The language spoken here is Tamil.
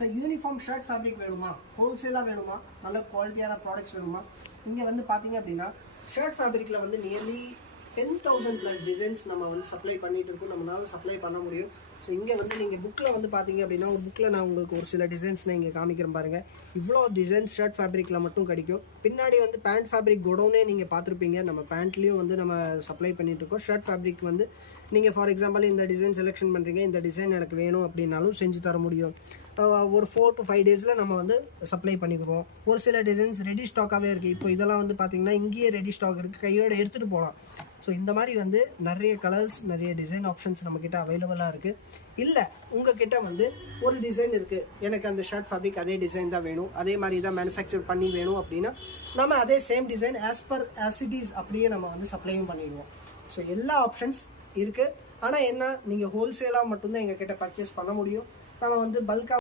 ஸோ யூனிஃபார்ம் ஷர்ட் ஃபேப்ரிக் வேணுமா, ஹோல்சேலாக வேணுமா, நல்ல குவாலிட்டியான ப்ராடக்ட்ஸ் வேணுமா, இங்கே வந்து பார்த்தீங்க அப்படின்னா ஷர்ட் ஃபேப்ரிக்கில் வந்து நியர்லி 10,000+ டிசைன்ஸ் நம்ம வந்து சப்ளை பண்ணிட்டு இருக்கோம், நம்மளால சப்ளை பண்ண முடியும். ஸோ இங்கே வந்து நீங்கள் புக்கில் வந்து பார்த்தீங்க அப்படின்னா ஒரு புக்கில் நான் உங்களுக்கு ஒரு சில டிசைன்ஸ் நான் இங்கே காமிக்கிறேன் பாருங்கள். இவ்வளோ டிசைன்ஸ் ஷர்ட் ஃபேப்ரிக்கில் மட்டும் கிடைக்கும். பின்னாடி வந்து பேண்ட் ஃபேப்ரிக் குடோனே நீங்கள் பார்த்துருப்பீங்க. நம்ம பேண்ட்லேயும் வந்து நம்ம சப்ளை பண்ணிட்டு இருக்கோம். ஷர்ட் ஃபேப்ரிக் வந்து நீங்கள் ஃபார் எக்ஸாம்பிள் இந்த டிசைன் செலெக்ஷன் பண்ணுறீங்க, இந்த டிசைன் எனக்கு வேணும் அப்படின்னாலும் செஞ்சு தர முடியும். ஒரு 4 to 5 டேஸில் நம்ம வந்து சப்ளை பண்ணிக்குவோம். ஒரு சில டிசைன்ஸ் ரெடி ஸ்டாக்காகவே இருக்குது. இப்போ இதெல்லாம் வந்து பார்த்தீங்கன்னா இங்கேயே ரெடி ஸ்டாக் இருக்குது, கையோடு எடுத்துகிட்டு போகலாம். ஸோ இந்த மாதிரி வந்து நிறைய கலர்ஸ், நிறைய டிசைன் ஆப்ஷன்ஸ் நம்மக்கிட்ட அவைலபிளாக இருக்குது. இல்லை உங்ககிட்ட வந்து ஒரு டிசைன் இருக்குது, எனக்கு அந்த ஷர்ட் ஃபேப்ரிக் அதே டிசைன் தான் வேணும், அதே மாதிரி தான் மேனுஃபேக்சர் பண்ணி வேணும் அப்படின்னா நம்ம அதே same design as it is அப்படியே நம்ம வந்து சப்ளையும் பண்ணிடுவோம். ஸோ எல்லா ஆப்ஷன்ஸ் இருக்குது. ஆனால் என்ன, நீங்கள் ஹோல்சேலாக மட்டும்தான் எங்ககிட்ட பர்ச்சேஸ் பண்ண முடியும். நம்ம வந்து பல்காக